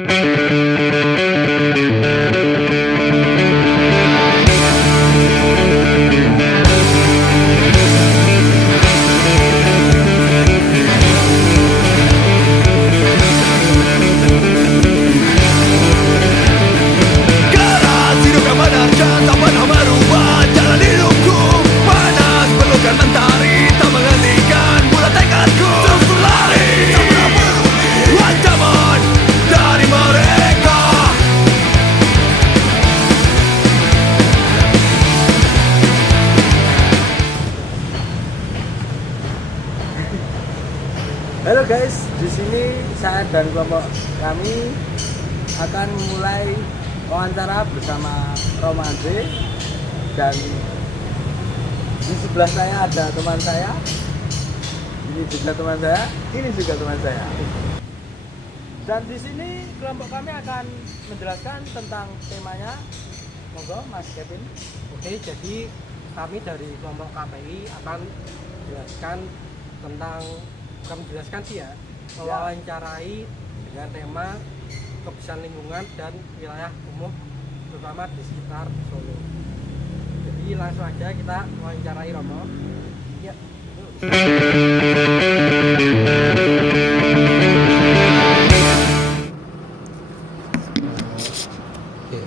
Halo guys, di sini saya dan kelompok kami akan memulai wawancara bersama Romanze, dan di sebelah saya ada teman saya, ini juga teman saya, ini juga teman saya. Dan di sini kelompok kami akan menjelaskan tentang temanya. Monggo Mas Kevin. Oke, jadi kami dari kelompok KPI akan menjelaskan tentang, bukan menjelaskan sih ya, mewawancarai dengan tema kebersihan lingkungan dan wilayah kumuh terutama di sekitar Solo. Jadi langsung aja kita wawancarai Romo. Ya.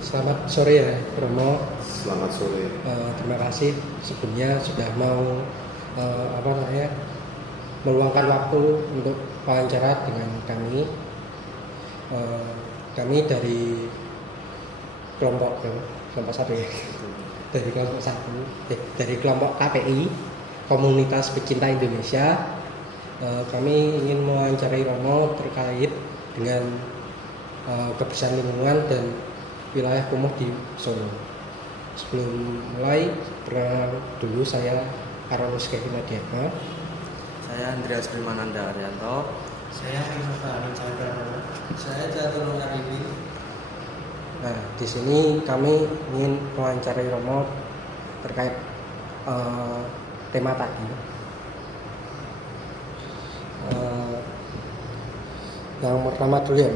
Selamat sore ya Romo. Selamat sore. Terima kasih sebelumnya sudah mau meluangkan waktu untuk wawancara dengan kami. Kami dari kelompok satu ya, dari kelompok KPI, Komunitas Pecinta Indonesia. Kami ingin mewawancarai Romo terkait dengan kebersihan lingkungan dan wilayah kumuh di Solo. Sebelum mulai, perkenalkan dulu saya Carolus Kevin Adiaka. Saya Andreas Primananda Arianto. Saya Rizal Chandra. Saya Jatuh Arifi. Nah, di sini kami ingin mewawancarai Romo terkait tema tadi. Yang pertama dulu ya,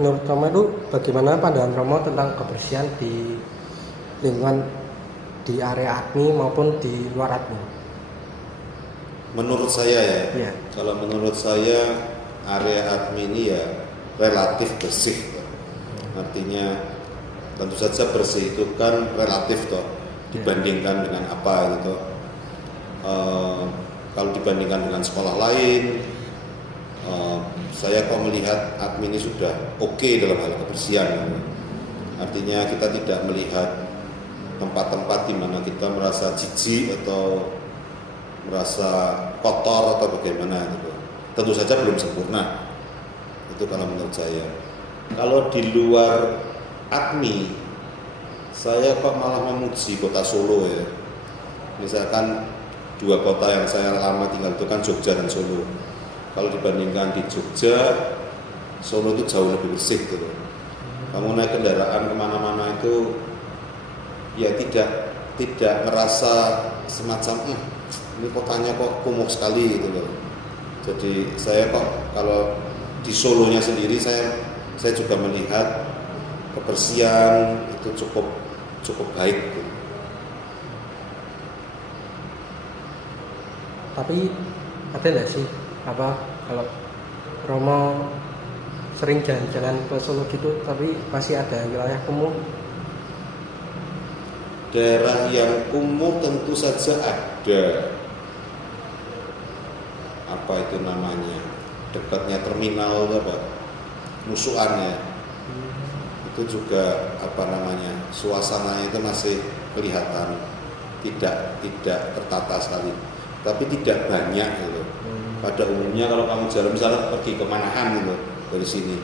menurut Romo itu bagaimana pandangan Romo tentang kebersihan di lingkungan di area ADMI maupun di luar ADMI? Menurut saya Ya. kalau menurut saya area ADMI ini ya relatif bersih. Artinya tentu saja bersih itu kan relatif toh, dibandingkan dengan apa gitu. Kalau dibandingkan dengan sekolah lain, saya kok melihat ADMI ini sudah oke dalam hal kebersihan. Artinya kita tidak melihat tempat-tempat di mana kita merasa jijik atau merasa kotor atau bagaimana gitu. Tentu saja belum sempurna. Itu kalau menurut saya. Kalau di luar ADMI, saya kok malah memuji kota Solo ya. Misalkan dua kota yang saya lama tinggal itu kan Jogja dan Solo. Kalau dibandingkan di Jogja, Solo itu jauh lebih bersih gitu. Kamu naik kendaraan kemana-mana itu ya tidak merasa semacam ini kotanya kok kumuh sekali gitu loh. Jadi saya kok kalau di Solonya sendiri saya juga melihat kebersihan itu cukup baik gitu. Tapi ada nggak sih kalau Romo sering jalan-jalan ke Solo gitu, tapi masih ada wilayah kumuh? Daerah yang kumuh tentu saja ada. Apa itu namanya? Dekatnya terminal Musuhan ya. Itu juga suasananya itu masih kelihatan tidak tertata sekali. Tapi tidak banyak gitu. Pada umumnya kalau kamu jalan misalnya pergi ke Manahan gitu dari sini,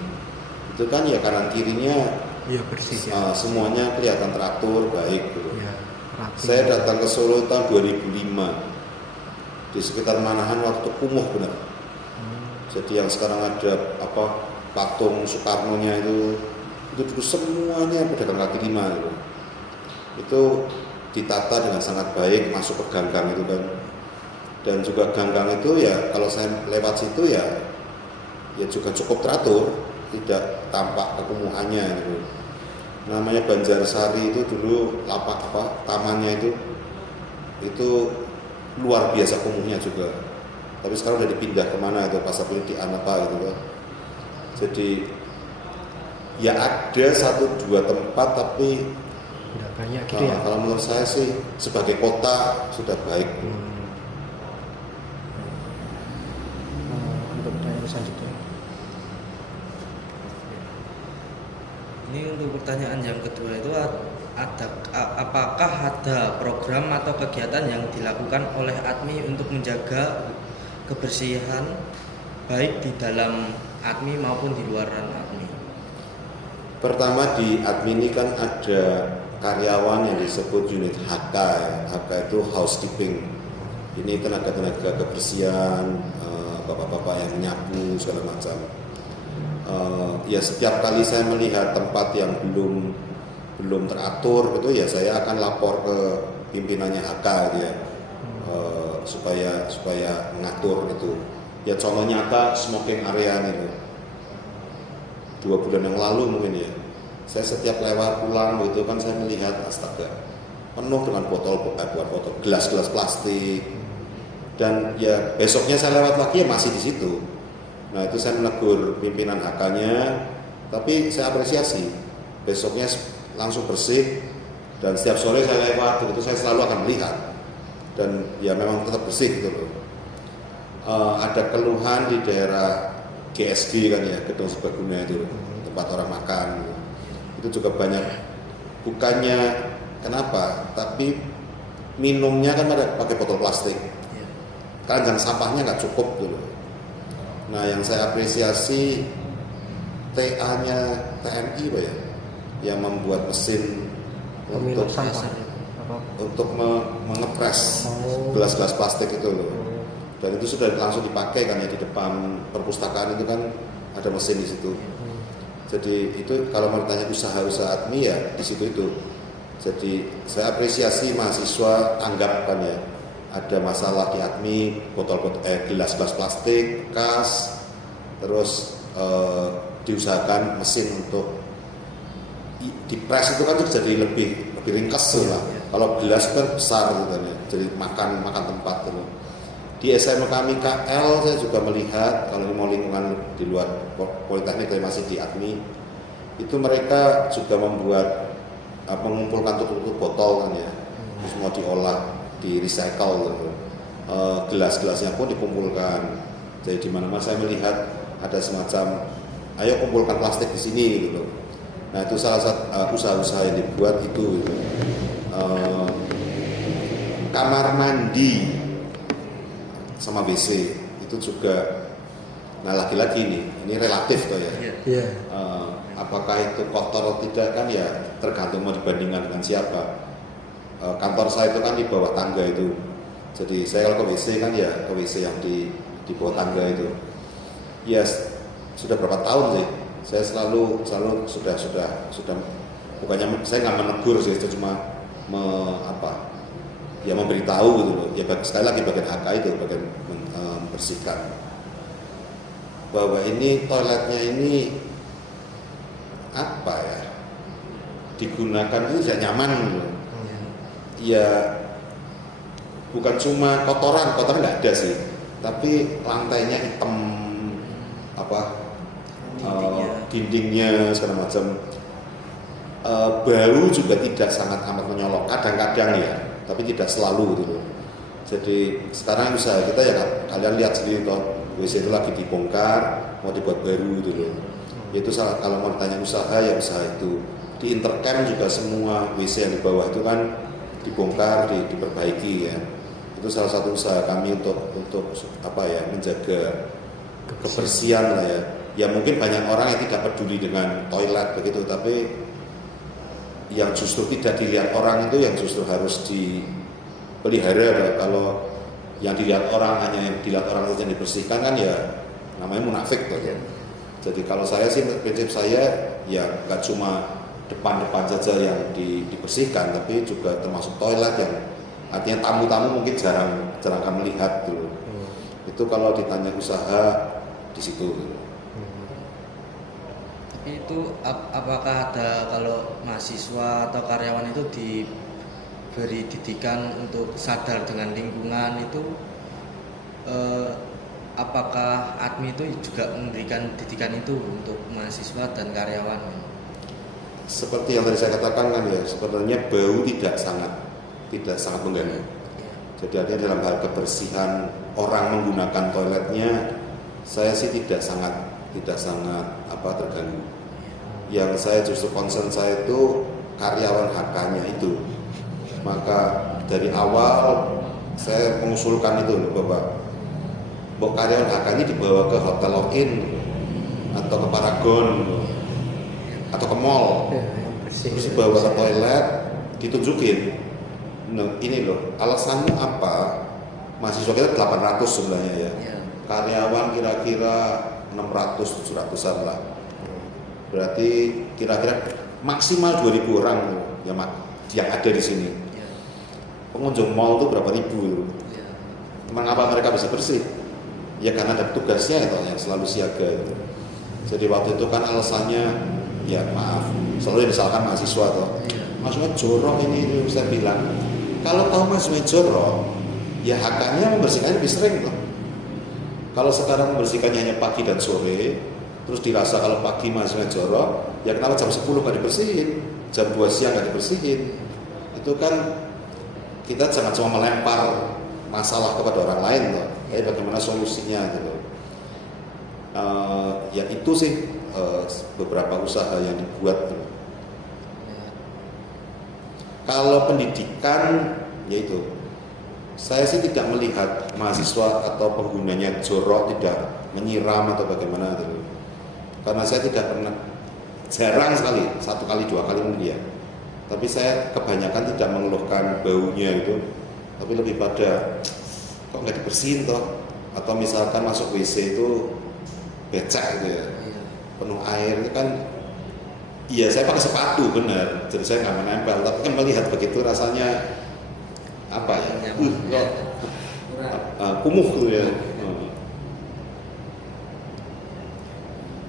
itu kan ya kanan kirinya Iya bersih ya. semuanya kelihatan teratur baik gitu. Ya, rapi. Saya datang ke Solo tahun 2005 di sekitar Manahan waktu kumuh benar. Jadi yang sekarang ada patung Soekarno-nya itu dulu semuanya pedagang kaki lima gitu. Itu ditata dengan sangat baik, masuk ke gang-gang itu kan. Dan juga gang-gang itu ya kalau saya lewat situ ya juga cukup teratur, tidak tampak kekumuhannya gitu. Namanya Banjarsari itu dulu tamannya itu luar biasa kumuhnya juga. Tapi sekarang udah dipindah kemana itu, Pasar Pendidikan apa gitu kan. Jadi ya ada 1-2 tempat, tapi Tidak banyak gitu ya. kalau menurut saya sih sebagai kota sudah baik. Untuk pertanyaan selanjutnya. Ini untuk pertanyaan yang kedua itu apakah ada program atau kegiatan yang dilakukan oleh ATMI untuk menjaga kebersihan baik di dalam ATMI maupun di luar ATMI? Pertama di ATMI ini kan ada karyawan yang disebut unit HK ya. HK itu housekeeping. Ini tenaga-tenaga kebersihan, bapak-bapak yang menyapu segala macam. Ya setiap kali saya melihat tempat yang belum teratur gitu ya, saya akan lapor ke pimpinannya HK gitu ya, supaya mengatur itu. Ya contoh nyata smoking area itu 2 bulan yang lalu mungkin ya, saya setiap lewat pulang begitu kan saya melihat astaga penuh dengan gelas-gelas plastik, dan ya besoknya saya lewat lagi ya masih di situ. Nah itu saya menegur pimpinan HK-nya, tapi saya apresiasi besoknya langsung bersih, dan setiap sore saya lewat itu saya selalu akan melihat, dan ya memang tetap bersih gitu loh. Ada keluhan di daerah GSG kan ya, Gedung Serbaguna itu tempat orang makan, itu juga banyak, bukannya kenapa, tapi minumnya kan pakai botol plastik, keranjang sampahnya nggak cukup gitu. Nah yang saya apresiasi TA-nya TMI Pak ya, yang membuat mesin Pemilah untuk sampah. mengepres gelas-gelas plastik itu loh. Dan itu sudah langsung dipakai kan ya, di depan perpustakaan itu kan ada mesin di situ. Jadi itu kalau mau ditanya usaha-usaha ATMI ya di situ itu. Jadi saya apresiasi mahasiswa tanggap kan ya, ada masalah di ATMI, gelas-gelas plastik, kas, terus diusahakan mesin untuk dipres itu kan jadi lebih ringkas lah. Kalau gelas kan besar gitu kan ya, jadi makan tempat gitu. Di SMA kami KL saya juga melihat, kalau mau lingkungan di luar politeknik tapi masih di ATMI, itu mereka juga membuat mengumpulkan tutup botol kan ya, terus mau diolah, di recycle gitu. Gelas-gelasnya pun dikumpulkan. Jadi di mana-mana saya melihat ada semacam, ayo kumpulkan plastik di sini gitu. Nah itu salah satu usaha-usaha yang dibuat itu gitu. Kamar mandi sama WC itu juga, nah lagi-lagi ini relatif toh ya. Iya. Apakah itu kotor atau tidak kan ya tergantung mau dibandingkan dengan siapa. Kantor saya itu kan di bawah tangga itu, jadi saya kalau ke WC kan ya ke WC yang di bawah tangga itu. Ya sudah berapa tahun sih saya selalu sudah bukannya saya nggak menegur sih, itu cuma memberitahu gitu loh. Ya sekali lagi bagian HK itu bagian membersihkan bahwa ini toiletnya ini apa ya, digunakan itu tidak nyaman gitu. Ya bukan cuma kotoran nggak ada sih, tapi lantainya hitam, dindingnya segala macam, bau juga tidak sangat amat menyolok, kadang-kadang ya, tapi tidak selalu gitu. Jadi sekarang usaha kita ya kalian lihat sendiri toh, WC itu lagi dibongkar mau dibuat baru gitu loh. Itu salah, kalau mau ditanya usaha ya usaha itu. Di Intercamp juga semua WC yang di bawah itu kan dibongkar, diperbaiki ya. Itu salah satu usaha kami untuk menjaga kebersihan lah ya. Ya mungkin banyak orang yang tidak peduli dengan toilet begitu, tapi yang justru tidak dilihat orang itu yang justru harus dipelihara. Kalau yang dilihat orang hanya yang dilihat orang itu yang dibersihkan kan ya namanya munafik tuh ya. Jadi kalau saya sih prinsip saya ya nggak cuma depan-depan saja yang dibersihkan, tapi juga termasuk toilet yang artinya tamu-tamu mungkin jarang akan melihat dulu. Itu kalau ditanya usaha di situ. Itu apakah ada kalau mahasiswa atau karyawan itu diberi didikan untuk sadar dengan lingkungan itu, apakah admin itu juga memberikan didikan itu untuk mahasiswa dan karyawan? Seperti yang tadi saya katakan kan ya, sebenarnya bau tidak sangat mengganggu. Jadi artinya dalam hal kebersihan orang menggunakan toiletnya, saya sih tidak sangat terganggu. Yang saya justru concern saya itu karyawan HK-nya itu. Maka dari awal saya mengusulkan itu Bapak, karyawan HK ini dibawa ke hotel lock-in atau ke Paragon atau ke mall, terus dibawa ke toilet, ditunjukin. Nah, ini loh, alasannya apa? Mahasiswa kita 800 sebenarnya ya. Karyawan kira-kira 600-700an lah. Berarti kira-kira maksimal 2000 orang yang ada di sini. Pengunjung mall itu berapa ribu? Memang apa mereka bisa bersih? Ya karena ada tugasnya itu yang selalu siaga itu. Jadi waktu itu kan alasannya, ya maaf, selalu disalahkan mahasiswa toh. Mahasiswa jorok ini saya bilang. Kalau tahu mahasiswa jorok, ya HK-nya membersihkannya lebih sering toh. Kalau sekarang membersihkannya hanya pagi dan sore, terus dirasa kalau pagi mahasiswa jorok, ya kenapa jam 10 nggak dibersihin, jam 2 siang nggak dibersihin? Itu kan kita jangan cuma melempar masalah kepada orang lain toh. Tapi bagaimana solusinya gitu. Ya itu sih beberapa usaha yang dibuat. Kalau pendidikan, yaitu saya sih tidak melihat mahasiswa atau penggunanya jorok, tidak menyiram atau bagaimana gitu. Karena saya tidak pernah, jarang sekali, 1 kali 2 kali mungkin ya. Tapi saya kebanyakan tidak mengeluhkan baunya itu, tapi lebih pada kok nggak dibersihin toh, atau misalkan masuk WC itu becek gitu ya, penuh air itu kan. Iya, saya pakai sepatu benar, jadi saya nggak menempel. Tapi kan melihat begitu rasanya apa ya? Kumuh gitu ya.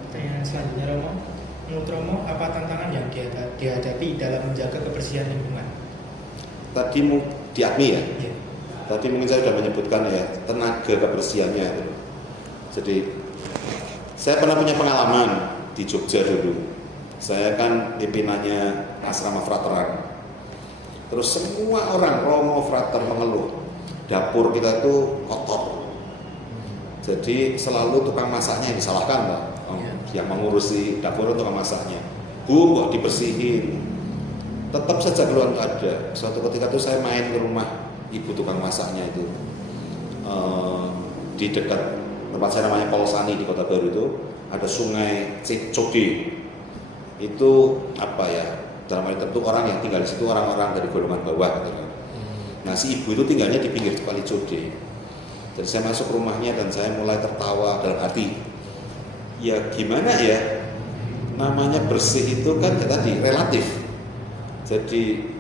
Pertanyaan selanjutnya Romo, menurut Romo apa tantangan yang dihadapi dalam menjaga kebersihan lingkungan? Tadi di ADMI ya. Ya. Tadi mungkin saya sudah menyebutkan ya tenaga kebersihannya itu. Jadi saya pernah punya pengalaman di Jogja dulu. Saya kan pimpinannya asrama frateran. Terus semua orang Romo frater mengeluh dapur kita itu kotor. Jadi selalu tukang masaknya yang disalahkan lah. Yang mengurusi dapur itu tukang masaknya. Bu, kok dibersihin? Tetap saja keluhan ada. Suatu ketika itu saya main ke rumah ibu tukang masaknya itu di dekat tempat saya namanya Polsani di Kota Baru itu ada sungai Code. Itu apa ya, dalam hal tertentu orang yang tinggal di situ orang-orang dari golongan bawah gitu. Nah si ibu itu tinggalnya di pinggir Kali Code. Jadi saya masuk rumahnya dan saya mulai tertawa dalam hati. Ya gimana ya, namanya bersih itu kan tadi relatif. Jadi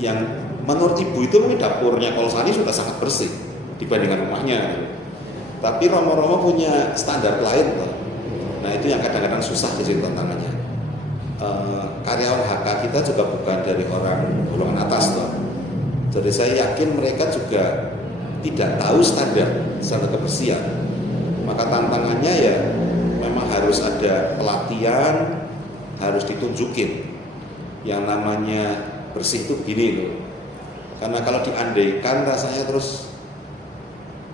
yang menurut ibu itu mungkin dapurnya Polsani sudah sangat bersih dibandingkan rumahnya. Tapi Romo-Romo punya standar lain toh. Nah itu yang kadang-kadang susah jadi tantangannya. Karyawan HK kita juga bukan dari orang golongan atas toh. Jadi saya yakin mereka juga tidak tahu standar kebersihan. Maka tantangannya ya memang harus ada pelatihan, harus ditunjukin yang namanya bersih itu begini loh. Karena kalau diandaikan rasanya terus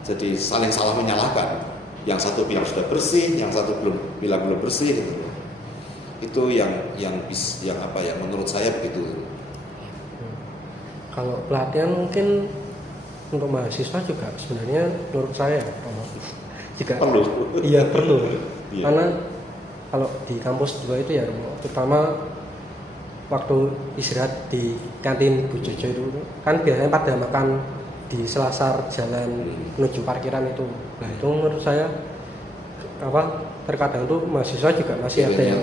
jadi saling salah menyalahkan. Yang satu bilang sudah bersih, yang satu bilang belum bersih gitu. Itu yang apa ya, menurut saya begitu. Kalau pelatihan mungkin untuk mahasiswa juga sebenarnya menurut saya juga Perlu. Iya perlu. Iya. Karena kalau di kampus juga itu ya, terutama waktu istirahat di kantin Bu Jojo itu kan biasanya pada makan di selasar jalan menuju parkiran itu. Nah itu menurut saya terkadang tuh mahasiswa juga masih ada yang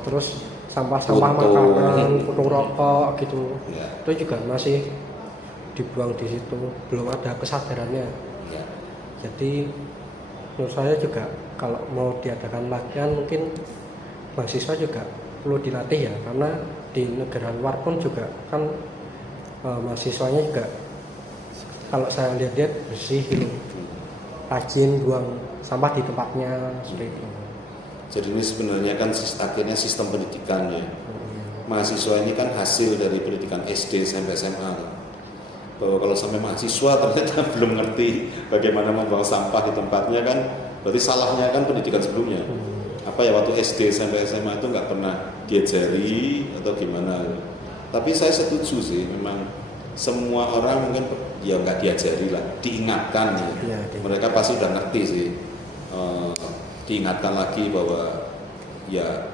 terus sampah-sampah makanan, puntung rokok gitu. Ya. Itu juga masih dibuang di situ, belum ada kesadarannya. Ya. Jadi menurut saya juga kalau mau diadakan latihan mungkin mahasiswa juga perlu dilatih ya, karena di negara luar pun juga kan mahasiswanya juga kalau saya lihat-lihat bersih gitu, rajin buang sampah di tempatnya seperti itu. Jadi ini sebenarnya kan akhirnya sistem pendidikannya. Mahasiswa ini kan hasil dari pendidikan SD sampai SMA. Bahwa kalau sampai mahasiswa ternyata belum ngerti bagaimana membuang sampah di tempatnya kan, berarti salahnya kan pendidikan sebelumnya. Apa ya, waktu SD sampai SMA itu nggak pernah diajari atau gimana. Tapi saya setuju sih, memang semua orang mungkin ya nggak diajari lah, diingatkan ya. Mereka pasti udah ngerti sih. Diingatkan lagi bahwa ya,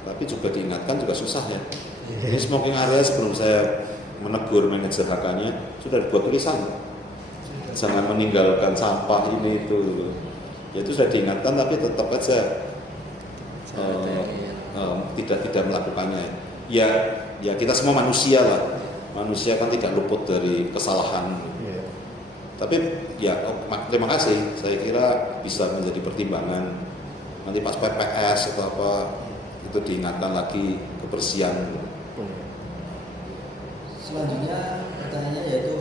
tapi juga diingatkan juga susah ya. Ini smoking area sebelum saya menegur manajer HK-nya sudah dibuat tulisan, jangan meninggalkan sampah ini itu. Ya itu sudah diingatkan tapi tetap aja tidak melakukannya. Ya kita semua manusia lah, manusia kan tidak luput dari kesalahan. Tapi ya terima kasih, saya kira bisa menjadi pertimbangan nanti pas PPS atau apa itu diingatkan lagi kebersihan. Selanjutnya pertanyaannya yaitu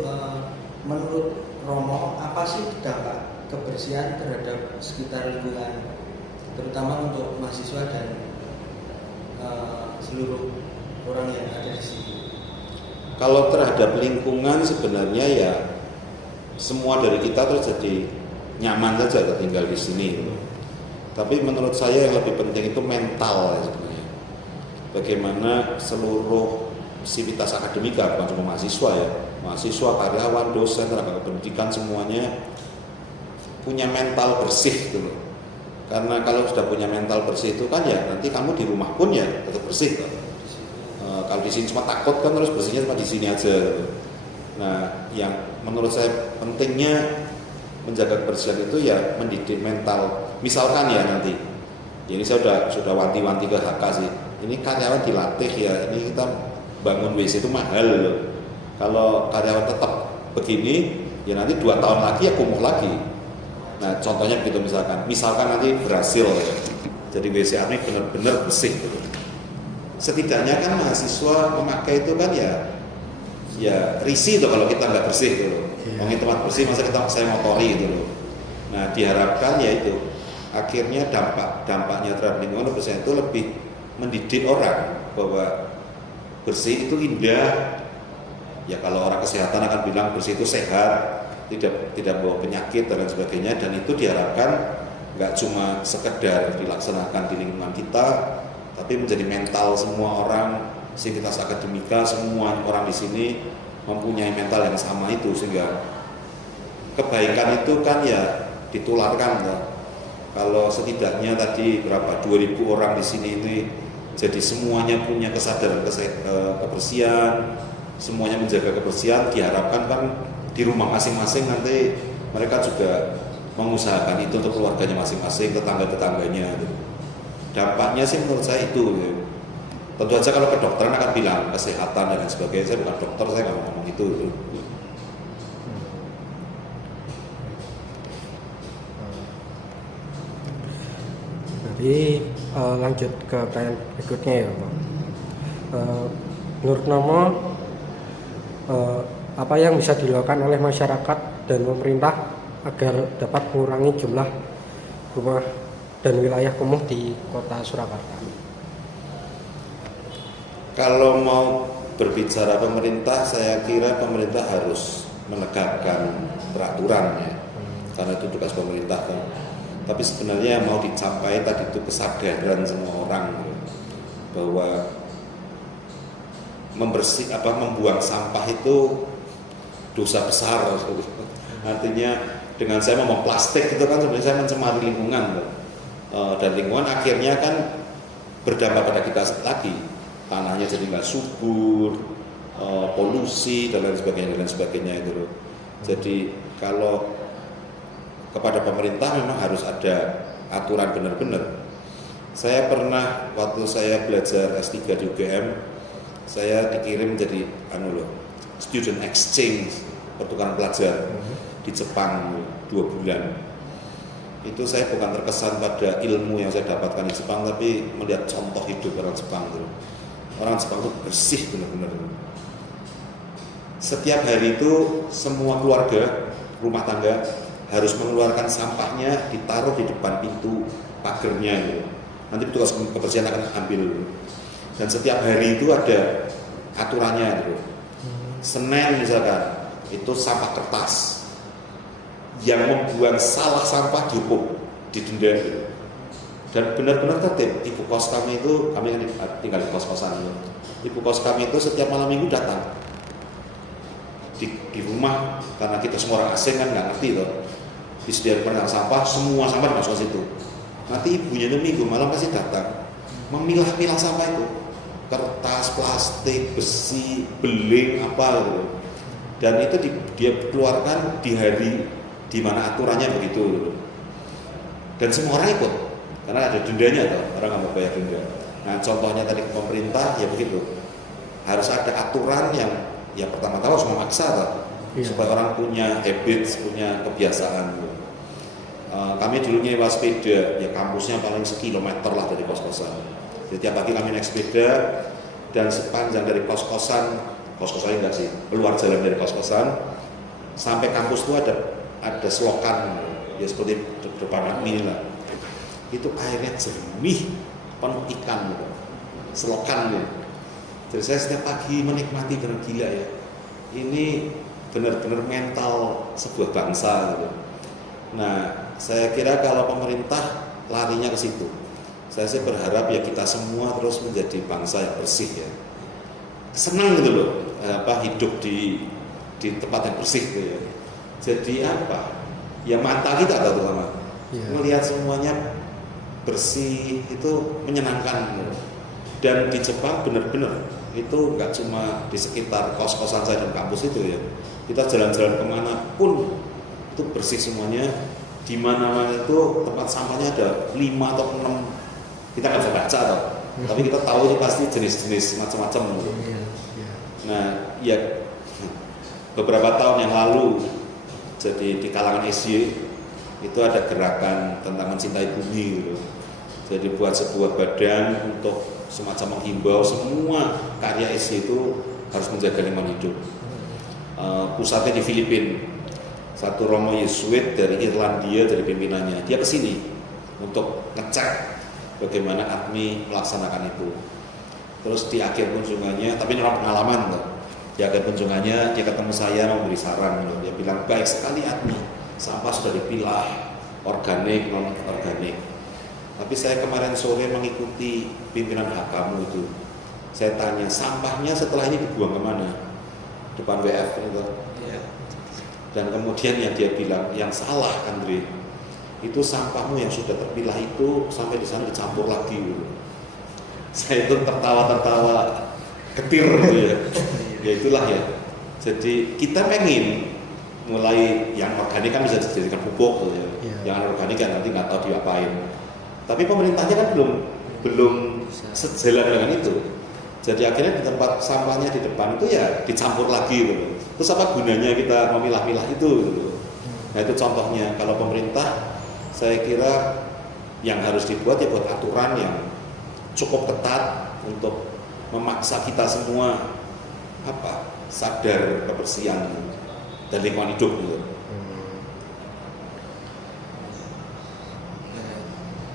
menurut Romo, apa sih dampak kebersihan terhadap sekitar lingkungan, terutama untuk mahasiswa dan seluruh orang yang ada di sini? Kalau terhadap lingkungan sebenarnya ya semua dari kita terus jadi nyaman saja tinggal di sini. Tapi menurut saya yang lebih penting itu mental ya sebenarnya. Bagaimana seluruh sivitas akademika, bukan cuma mahasiswa ya, mahasiswa, karyawan, dosen, tenaga pendidikan semuanya punya mental bersih gitu loh. Karena kalau sudah punya mental bersih itu kan ya nanti kamu di rumah pun ya tetap bersih kan. Kalau di sini cuma takut kan terus bersihnya cuma di sini aja. Nah, yang menurut saya pentingnya menjaga kebersihan itu ya mendidik mental. Misalkan ya nanti, ya ini saya sudah wanti-wanti ke HK sih. Ini karyawan dilatih ya, ini kita bangun WC itu mahal loh. Kalau karyawan tetap begini, ya nanti 2 tahun lagi ya kumuh lagi. Nah, contohnya begitu misalkan nanti berhasil ya. Jadi WC ini benar-benar bersih gitu. Setidaknya kan mahasiswa memakai itu kan ya risih tuh kalau kita nggak bersih gitu loh. Mungkin tempat bersih masa saya motori gitu loh. Nah, diharapkan ya itu akhirnya dampaknya terhadap lingkungan bersih itu lebih mendidik orang bahwa bersih itu indah. Ya kalau orang kesehatan akan bilang bersih itu sehat, tidak bawa penyakit dan lain sebagainya, dan itu diharapkan nggak cuma sekedar dilaksanakan di lingkungan kita, tapi menjadi mental semua orang, sivitas akademika, semua orang di sini mempunyai mental yang sama itu, sehingga kebaikan itu kan ya ditularkan. Kalau setidaknya tadi berapa 2.000 orang di sini ini jadi semuanya punya kesadaran kebersihan, semuanya menjaga kebersihan, diharapkan kan di rumah masing-masing nanti mereka juga mengusahakan itu untuk keluarganya masing-masing, tetangga-tetangganya. Dampaknya sih menurut saya itu. Tentu saja kalau kedokteran akan bilang kesehatan dan lain sebagainya, saya bukan dokter, saya nggak mau ngomong itu. Jadi lanjut ke pertanyaan berikutnya ya Pak. Menurut Romo, apa yang bisa dilakukan oleh masyarakat dan pemerintah agar dapat mengurangi jumlah rumah dan wilayah kumuh di kota Surakarta? Kalau mau berbicara pemerintah, saya kira pemerintah harus menegakkan peraturan ya, karena itu tugas pemerintah kan. Tapi sebenarnya mau dicapai tadi itu kesadaran semua orang bahwa membuang sampah itu dosa besar. Artinya dengan saya membuang plastik itu kan sebenarnya saya mencemari lingkungan, dan lingkungan akhirnya kan berdampak pada kita lagi. Tanahnya jadi nggak subur, polusi dan lain sebagainya itu loh. Jadi kalau kepada pemerintah memang harus ada aturan benar-benar. Saya pernah waktu saya belajar S3 di UGM, saya dikirim jadi student exchange, pertukaran pelajar di Jepang 2 bulan. itu saya bukan terkesan pada ilmu yang saya dapatkan di Jepang, tapi melihat contoh hidup orang Jepang itu. Orang Jepang itu bersih benar-benar. Setiap hari itu semua keluarga rumah tangga harus mengeluarkan sampahnya, ditaruh di depan pintu pagernya gitu. Nanti petugas kebersihan akan ambil. Dan setiap hari itu ada aturannya gitu. Senin misalkan itu sampah kertas, yang membuang salah sampah dihukum, didenda gitu. Dan benar-benar tertib. Ibu kos kami itu, kami kan tinggal di kos-kosan gitu. Ibu kos kami itu setiap malam minggu datang di rumah, karena kita semua orang asing kan nggak ngerti tuh, disediakan perang sampah, semua sampah dimasukkan situ. Nanti ibunya itu minggu malam pasti datang memilah-milah sampah itu, kertas, plastik, besi, beling, apa gitu. Dan itu dia keluarkan di hari di mana aturannya begitu gitu. Dan semua orang ikut karena ada dendanya tuh, orang nggak mau bayar denda. Nah contohnya tadi ke pemerintah ya begitu, harus ada aturan yang ya pertama-tama harus memaksa tuh, supaya orang punya habits, punya kebiasaan gitu. Kami dulu nyewa sepeda, ya kampusnya paling sekilometer lah dari kos-kosan. Jadi tiap pagi kami naik sepeda, dan sepanjang dari kos-kosan enggak sih, keluar jalan dari kos-kosan sampai kampus itu ada selokan, ya seperti depan admin lah. Itu airnya jernih, penuh ikan gitu. Selokan gitu. Jadi saya setiap pagi menikmati benar gila ya. Ini benar-benar mental sebuah bangsa gitu. Nah, saya kira kalau pemerintah larinya ke situ. Saya sih berharap ya kita semua terus menjadi bangsa yang bersih ya. Senang gitu loh, hidup di tempat yang bersih gitu ya. Jadi apa? Ya mata kita terutama melihat semuanya bersih itu menyenangkan gitu. Dan di Jepang benar-benar itu nggak cuma di sekitar kos-kosan saya dan kampus itu ya. Kita jalan-jalan kemanapun itu bersih semuanya. Di mana-mana itu tempat sampahnya ada 5 atau 6, kita nggak bisa baca toh. Tapi kita tahu itu pasti jenis-jenis macam-macam gitu. Nah ya beberapa tahun yang lalu jadi di kalangan SY itu ada gerakan tentang mencintai bumi gitu. Jadi buat sebuah badan untuk semacam menghimbau semua karya SY itu harus menjaga lingkungan hidup. Pusatnya di Filipina. Satu Romo Yesuit dari Irlandia, dari pimpinannya, dia kesini untuk ngecek bagaimana ADMI melaksanakan itu. Terus di akhir kunjungannya, tapi ini orang pengalaman loh. Di akhir kunjungannya dia ketemu saya memberi saran loh. Dia bilang baik sekali ADMI, sampah sudah dipilah organik non organik. Tapi saya kemarin sore mengikuti pimpinan HKMU itu. Saya tanya sampahnya setelah ini dibuang kemana? Depan WF itu. Dan kemudian yang dia bilang, yang salah Andre, itu sampahmu yang sudah terpilah itu sampai di sana dicampur lagi gitu. Saya itu tertawa getir gitu ya. Ya itulah ya. Jadi kita pengen mulai yang organik kan bisa dijadikan pupuk gitu ya. Yang organik kan nanti nggak tahu diapain. Tapi pemerintahnya kan belum sejalan dengan itu. Jadi akhirnya di tempat sampahnya di depan itu ya dicampur lagi gitu. Terus apa gunanya kita memilah-milah itu gitu. Nah itu contohnya, kalau pemerintah saya kira yang harus dibuat ya buat aturan yang cukup ketat untuk memaksa kita semua sadar kebersihan dan lingkungan hidup gitu.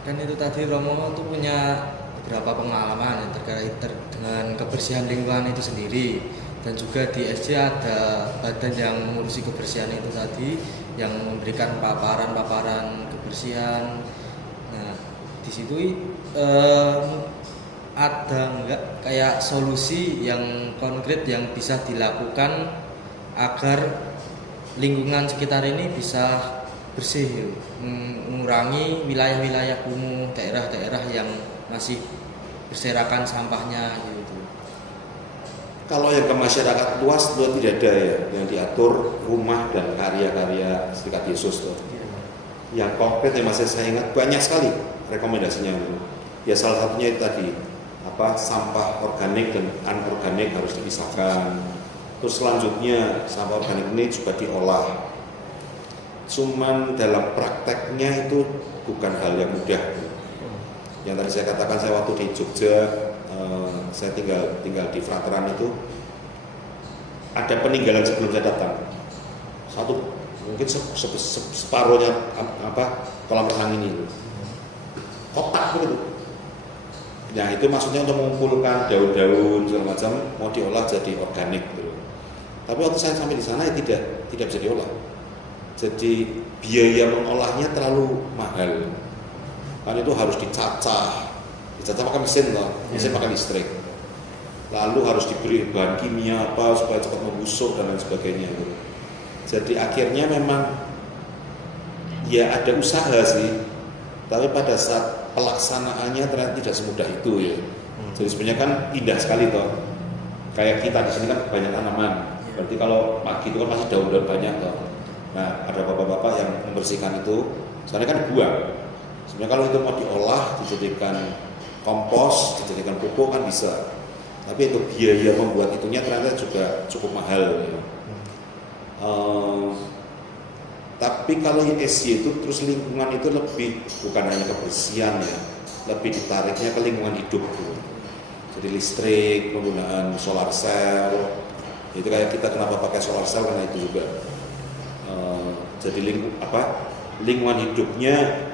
Dan itu tadi Romo tuh punya beberapa pengalaman yang terkait dengan kebersihan lingkungan itu sendiri, dan juga di SC ada badan yang mengurusi kebersihan itu tadi yang memberikan paparan kebersihan. Nah di situ ada enggak kayak solusi yang konkret yang bisa dilakukan agar lingkungan sekitar ini bisa bersih, mengurangi wilayah-wilayah kumuh, daerah-daerah yang masih berserakan sampahnya gitu. Kalau yang ke masyarakat luas itu tidak ada ya yang diatur rumah dan karya-karya Serikat Yesus tuh. Yang konkret yang masih saya ingat banyak sekali rekomendasinya. Ya salah satunya itu tadi sampah organik dan anorganik harus dipisahkan. Terus selanjutnya sampah organik ini juga diolah. cuman dalam prakteknya itu bukan hal yang mudah. Yang tadi saya katakan, saya waktu di Jogja, saya tinggal di Frateran itu, ada peninggalan sebelum saya datang. Satu mungkin separuhnya kolam renang ini, kotak gitu. Nah itu maksudnya untuk mengumpulkan daun-daun segala macam, mau diolah jadi organik gitu. Tapi waktu saya sampai di sana ya tidak bisa diolah. Jadi biaya mengolahnya terlalu mahal. Kan itu harus dicacah pakai mesin loh, mesin pakai listrik. Lalu harus diberi bahan kimia apa supaya cepat membusuk dan lain sebagainya. Gitu. Jadi akhirnya memang ya ada usaha sih, tapi pada saat pelaksanaannya ternyata tidak semudah itu ya. Jadi sebenarnya kan indah sekali toh. Kayak kita di sini kan banyak tanaman. Berarti kalau pagi itu kan masih daun-daun banyak toh. Nah, ada bapak-bapak yang membersihkan itu, soalnya kan dibuang. Sebenarnya kalau itu mau diolah, dijadikan kompos, dijadikan pupuk kan bisa. Tapi itu biaya membuat itunya ternyata juga cukup mahal. Ya. Tapi kalau ESG itu terus lingkungan itu lebih bukan hanya kebersihan ya, lebih ditariknya ke lingkungan hidup. Jadi listrik, penggunaan solar cell, itu kayak kita kenapa pakai solar cell karena itu juga. Jadi lingkungan hidupnya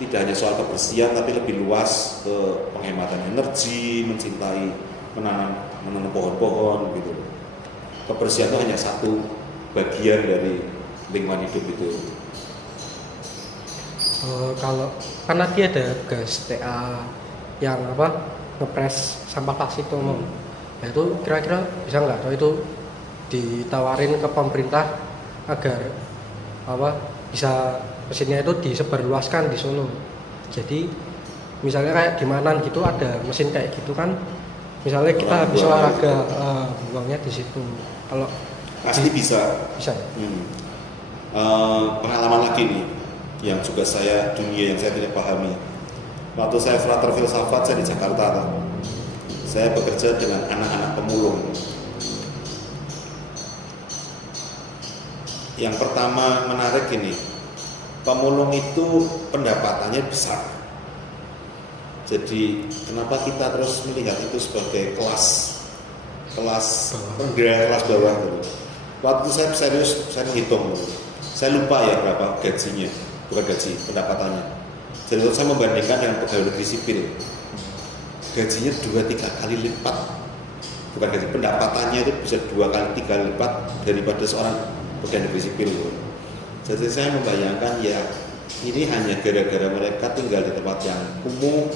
tidak hanya soal kebersihan tapi lebih luas ke penghematan energi, mencintai menanam pohon-pohon gitu. Kebersihan itu hanya satu bagian dari lingkungan hidup itu. Kalau karena dia ada gas TA yang ngepres sampah plastik itu nah itu kira-kira bisa nggak atau itu ditawarin ke pemerintah agar bisa mesinnya itu disebarluaskan di Solo. Jadi misalnya kayak di Manan gitu ada mesin kayak gitu kan, misalnya kita habis olahraga buangnya di situ. Kalau pasti bisa ya? Pengalaman lagi nih yang juga dunia yang saya tidak pahami. Waktu saya frater filsafat, saya di Jakarta saya bekerja dengan anak-anak pemulung. Yang pertama menarik ini, pemulung itu pendapatannya besar. Jadi kenapa kita terus melihat itu sebagai kelas rendah, kelas bawah gitu. Waktu saya serius, saya menghitung, saya lupa ya berapa gajinya, bukan gaji, pendapatannya. Jadi waktu saya membandingkan dengan pegawai negeri sipil, gajinya 2-3 kali lipat, bukan gaji, pendapatannya itu bisa 2-3 kali lipat daripada seorang pegawai negeri sipil. Jadi saya membayangkan ya ini hanya gara-gara mereka tinggal di tempat yang kumuh,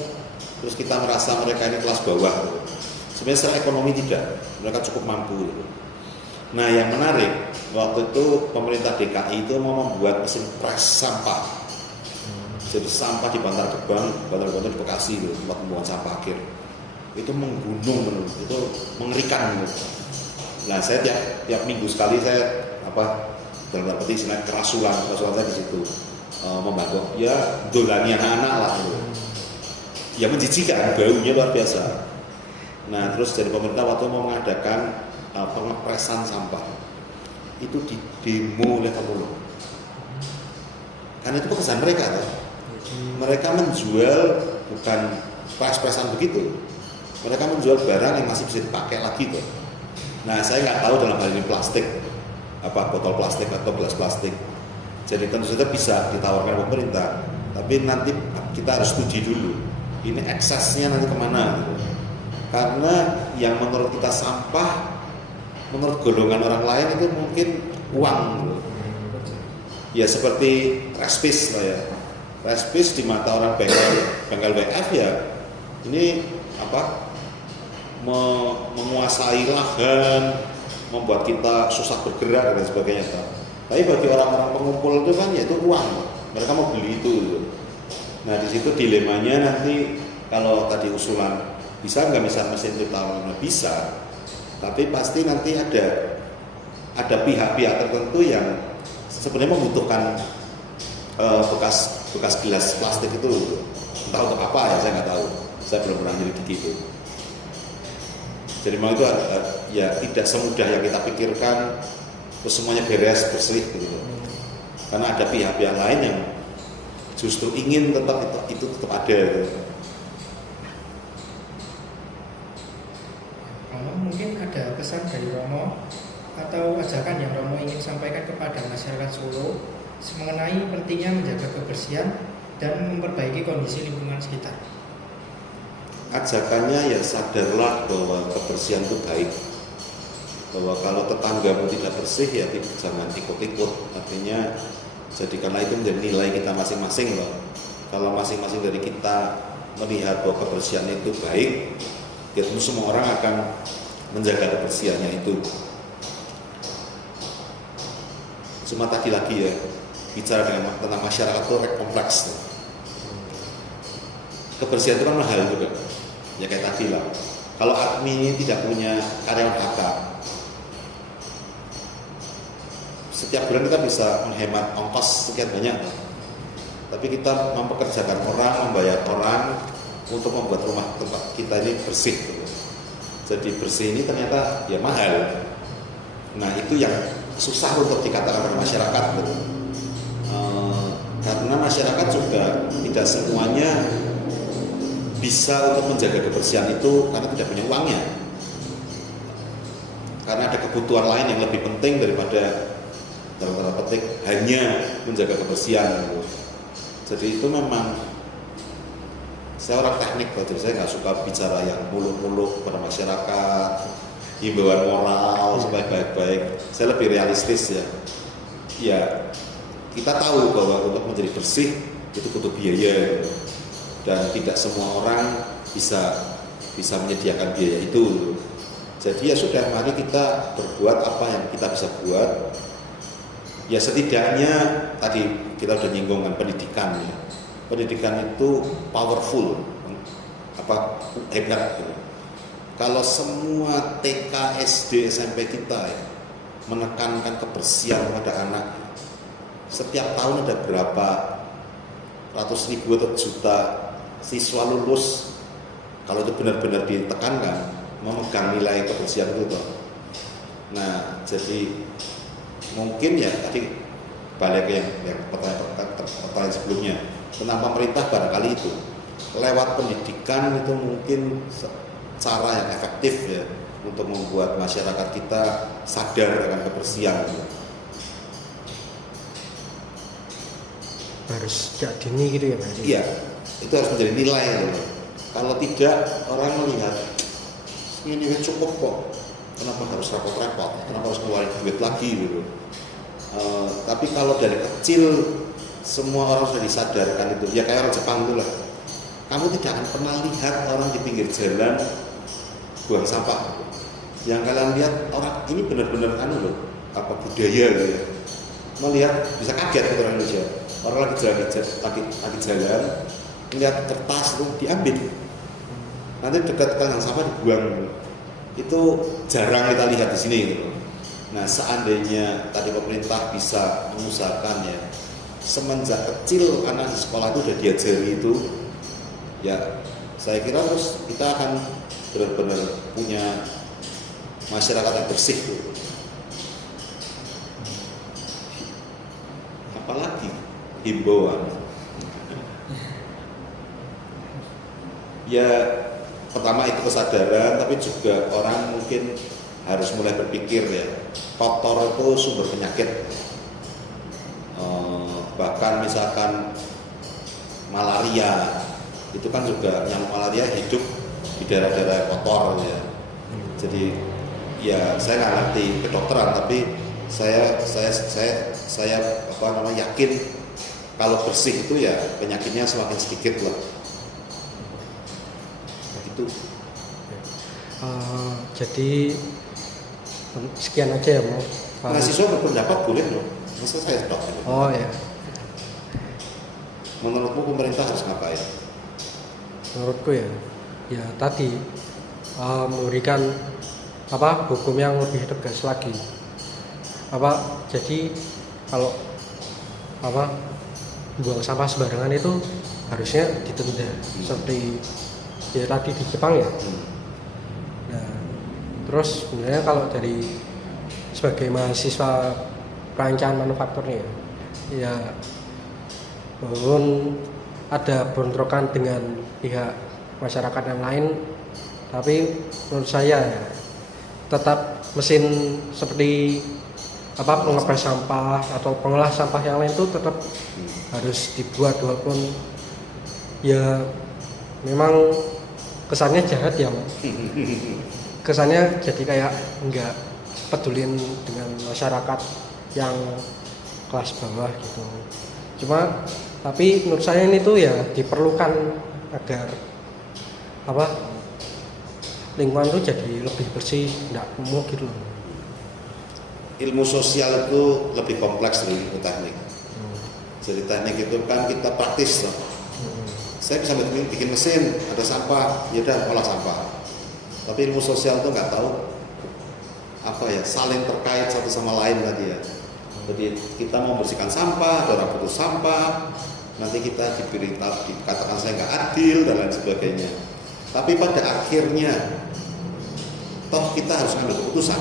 terus kita merasa mereka ini kelas bawah. Sebenarnya secara ekonomi tidak, mereka cukup mampu. Nah yang menarik, waktu itu pemerintah DKI itu mau membuat mesin pres sampah. Jadi sampah di Bantar Gebang di Bekasi itu, tempat pembuangan sampah akhir. Itu menggunung, itu mengerikan. Nah saya tiap minggu sekali saya dalam arti istilah kerasulan saya di situ membantu ya dolani anak-anak lah gitu. Ya menjijikan, baunya luar biasa. Nah terus dari pemerintah waktu mau mengadakan pengepresan sampah itu di demo oleh pemulung karena itu pekerjaan mereka tuh. Mereka menjual bukan pres-presan begitu, mereka menjual barang yang masih bisa dipakai lagi tuh. Nah saya nggak tahu dalam hal ini plastik botol plastik atau gelas plastik, jadi tentu saja bisa ditawarkan pemerintah, tapi nanti kita harus studi dulu ini eksesnya nanti kemana gitu. Karena yang menurut kita sampah, menurut golongan orang lain itu mungkin uang gitu. Ya seperti respis lah ya, respis di mata orang bengkel WF ya ini menguasai lahan, membuat kita susah bergerak dan sebagainya. Tapi bagi orang-orang pengumpul itu kan ya itu uang, mereka mau beli itu. Nah di situ dilemanya nanti kalau tadi usulan bisa nggak bisa mesin itu tawarnya bisa, tapi pasti nanti ada pihak-pihak tertentu yang sebenarnya membutuhkan bekas gelas plastik itu, entah untuk apa ya saya nggak tahu, saya belum pernah nyelidiki itu. Jadi memang itu ya tidak semudah yang kita pikirkan, terus semuanya beres bersih gitu. Karena ada pihak-pihak lain yang justru ingin tetap itu tetap ada. Romo, mungkin ada pesan dari Romo atau ajakan yang Romo ingin sampaikan kepada masyarakat Solo mengenai pentingnya menjaga kebersihan dan memperbaiki kondisi lingkungan sekitar. Ajakannya ya sadarlah bahwa kebersihan itu baik. Bahwa kalau tetanggamu tidak bersih ya jangan ikut-ikut. Artinya jadikanlah itu menjadi nilai kita masing-masing loh. Kalau masing-masing dari kita melihat bahwa kebersihan itu baik, ya tentu semua orang akan menjaga kebersihannya itu. Cuma tadi lagi ya, bicara tentang masyarakat itu kompleks. Kebersihan itu kan mahal juga. Ya kayak tadi lah. Kalau admin ini tidak punya karyawan HK, setiap bulan kita bisa menghemat ongkos sekian banyak. Tapi kita mempekerjakan orang, membayar orang untuk membuat rumah tempat kita ini bersih. Jadi bersih ini ternyata ya mahal. Nah itu yang susah untuk dikatakan oleh masyarakat. Karena masyarakat juga tidak semuanya bisa untuk menjaga kebersihan itu karena tidak punya uangnya. Karena ada kebutuhan lain yang lebih penting daripada dalam tanda petik hanya menjaga kebersihan. Jadi itu memang saya orang teknik, jadi saya nggak suka bicara yang muluk-muluk pada masyarakat, himbauan moral supaya baik-baik. Saya lebih realistis ya. Ya kita tahu bahwa untuk menjadi bersih itu butuh biaya dan tidak semua orang bisa menyediakan biaya itu. Jadi ya sudah, mari kita berbuat apa yang kita bisa buat. Ya setidaknya tadi kita sudah nyinggung kan pendidikan ya. Pendidikan itu powerful, hebat gitu. Kalau semua TK, SD, SMP kita ya, menekankan kebersihan pada anak, setiap tahun ada berapa ratus ribu atau juta siswa lulus, kalau itu benar-benar ditekankan, memegang nilai kebersihan itu. Nah, jadi mungkin ya tadi balik ke yang pertanyaan sebelumnya tentang pemerintah, barangkali itu lewat pendidikan itu mungkin cara yang efektif ya untuk membuat masyarakat kita sadar akan kebersihan. Harus sejak dini gitu ya Pak? Iya, itu harus menjadi nilai ya. Kalau tidak, orang melihat ini cukup kok, kenapa harus repot-repot, kenapa harus ngeluarin duit lagi gitu. Tapi kalau dari kecil semua orang sudah disadarkan itu, ya kayak orang Jepang itu lah. Kamu tidak akan pernah lihat orang di pinggir jalan buang sampah. Yang kalian lihat orang ini benar-benar loh, apa budaya gitu ya. Melihat bisa kaget gitu orang Indonesia. Orang lagi jalan, melihat kertas itu diambil. Nanti dekat kandang sampah dibuang. Itu jarang kita lihat di sini gitu. Nah, seandainya tadi pemerintah bisa mengusahakan ya, semenjak kecil anak di sekolah itu sudah diajari itu, ya saya kira terus kita akan benar-benar punya masyarakat yang bersih tuh. Apalagi himbauan. Ya pertama itu kesadaran, tapi juga orang mungkin harus mulai berpikir ya, kotor itu sumber penyakit. Bahkan misalkan malaria, itu kan juga yang malaria hidup di daerah-daerah kotor ya. Jadi ya saya nggak ngerti kedokteran, tapi saya yakin kalau bersih itu ya penyakitnya semakin sedikit lah. Itu. Jadi sekian aja ya Mo. Mahasiswa berpendapat boleh loh. Masa saya stop. Oh ya. Menurutmu pemerintah harus ngapain? Menurutku ya tadi memberikan hukum yang lebih tegas lagi. Jadi kalau buang sampah sembarangan itu harusnya ditunda seperti ya tadi di Jepang ya. Nah, terus sebenarnya kalau dari sebagai mahasiswa perancangan manufakturnya ya walaupun ada bentrokan dengan pihak masyarakat yang lain, tapi menurut saya ya, tetap mesin seperti pengepres sampah atau pengolah sampah yang lain itu tetap harus dibuat, walaupun ya memang kesannya jahat ya, kesannya jadi kayak nggak pedulin dengan masyarakat yang kelas bawah gitu. Cuma tapi menurut saya ini tuh ya diperlukan agar lingkungan tuh jadi lebih bersih, nggak kumuh gitu loh. Ilmu sosial itu lebih kompleks dari ilmu teknik. Jadi teknik itu kan kita praktis loh. Saya bisa bikin mesin, ada sampah, ya udah olah sampah. Tapi ilmu sosial itu nggak tahu saling terkait satu sama lain tadi ya. Jadi kita mau bersihkan sampah, ada orang butuh sampah, nanti kita dikatakan saya nggak adil dan lain sebagainya. Tapi pada akhirnya, toh kita harus ambil keputusan.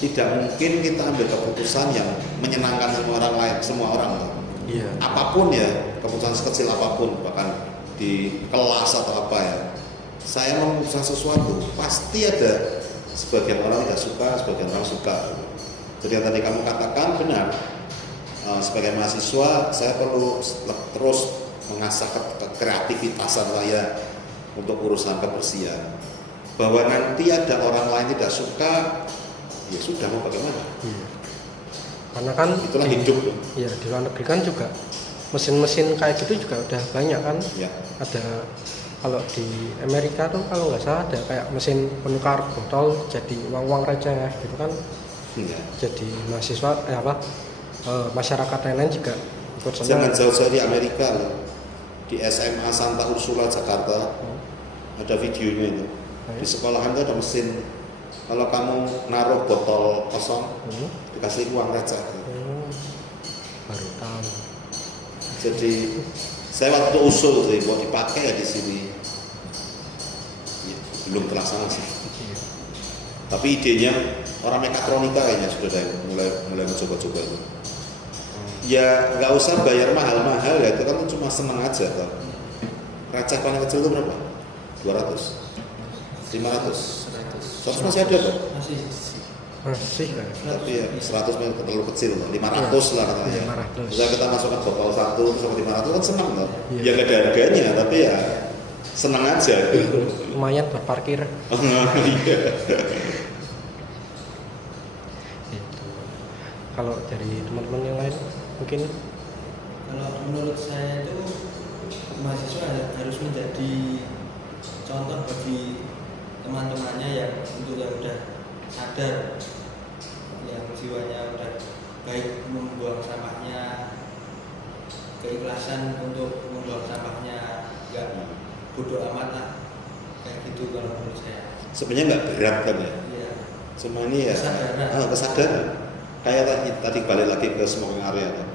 Tidak mungkin kita ambil keputusan yang menyenangkan semua orang. Iya. Apapun ya, keputusan sekecil apapun, bahkan di kelas atau apa ya. Saya memutuskan sesuatu, pasti ada sebagian orang tidak suka, sebagian orang suka. Jadi yang tadi kamu katakan benar. Sebagai mahasiswa, saya perlu terus mengasah kreativitasan saya untuk urusan kebersihan. Bahwa nanti ada orang lain tidak suka, ya sudah, mau bagaimana? Iya. Karena kan itulah hidup. Iya, di luar negeri kan juga mesin-mesin kayak gitu juga udah banyak kan. Ya. Ada kalau di Amerika tuh kalau nggak salah ada kayak mesin penukar botol jadi uang-uang receh gitu kan. Ya. Jadi mahasiswa masyarakat lain juga ikut senang. Jangan jauh-jauh di Amerika loh. Di SMA Santa Ursula Jakarta ada videonya itu. Di sekolahan itu ada mesin. Kalau kamu naruh botol kosong, dikasih uang receh. Baru tahu. Jadi saya waktu usul sih, mau dipakai ya di sini. Ya, belum terlaksana sih. Tapi idenya orang mekatronika kayaknya sudah ada yang mulai mencoba-coba itu. Ya nggak usah bayar mahal-mahal ya, itu kan cuma seneng aja toh. Receh paling kecil itu berapa? 200, 500, 100 masih ada toh? Masih kan. Tapi ya 100 memang terlalu kecil, 500 lah katanya. 500. Bisa kita masukkan botol 1 sampai 500 kan senang toh. Iya. Ya nggak ada harganya, tapi ya senang aja. Lumayan buat parkir. Iya. Kalau dari teman-teman yang lain mungkin Kalau menurut saya itu mahasiswa harus menjadi contoh bagi teman-temannya yang udah sadar, yang jiwanya udah baik membuang sampahnya, keikhlasan untuk membuang sampahnya, nggak bodoh amat lah, kayak gitu kalau menurut saya. Sebenarnya nggak berat kan ya. Iya. Cuma ini ya kesadaran. Kayak tadi balik lagi ke smoking area kan.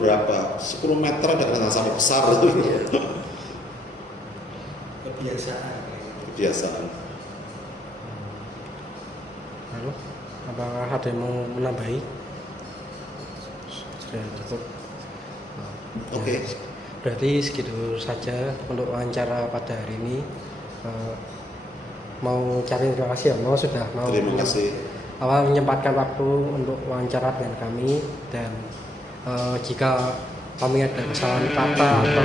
Berapa? 10 meter ada kena sampah besar itu. Kebiasaan. lalu apakah ada yang mau menambahi? Sudah tutup. Oke. Berarti segitu saja untuk wawancara pada hari ini. Mau cari terima kasih ya, sudah mau. Terima kasih. Menyempatkan waktu untuk wawancara dengan kami, dan jika kami ada kesalahan kata atau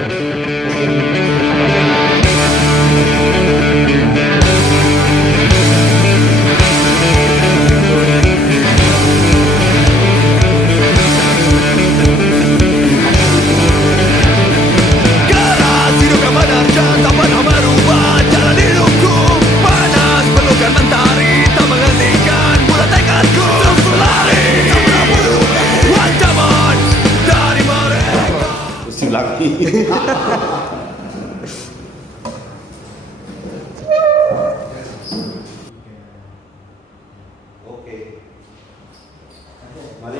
Keras hidup yang benar dan tak pernah berubah. Jalan hidupku panas, pelukan mentari tak menghentikan bulat tekadku. Terus berlari, tak pernah berubah. Ancaman dari mereka. Terus lagi. Oke. Mari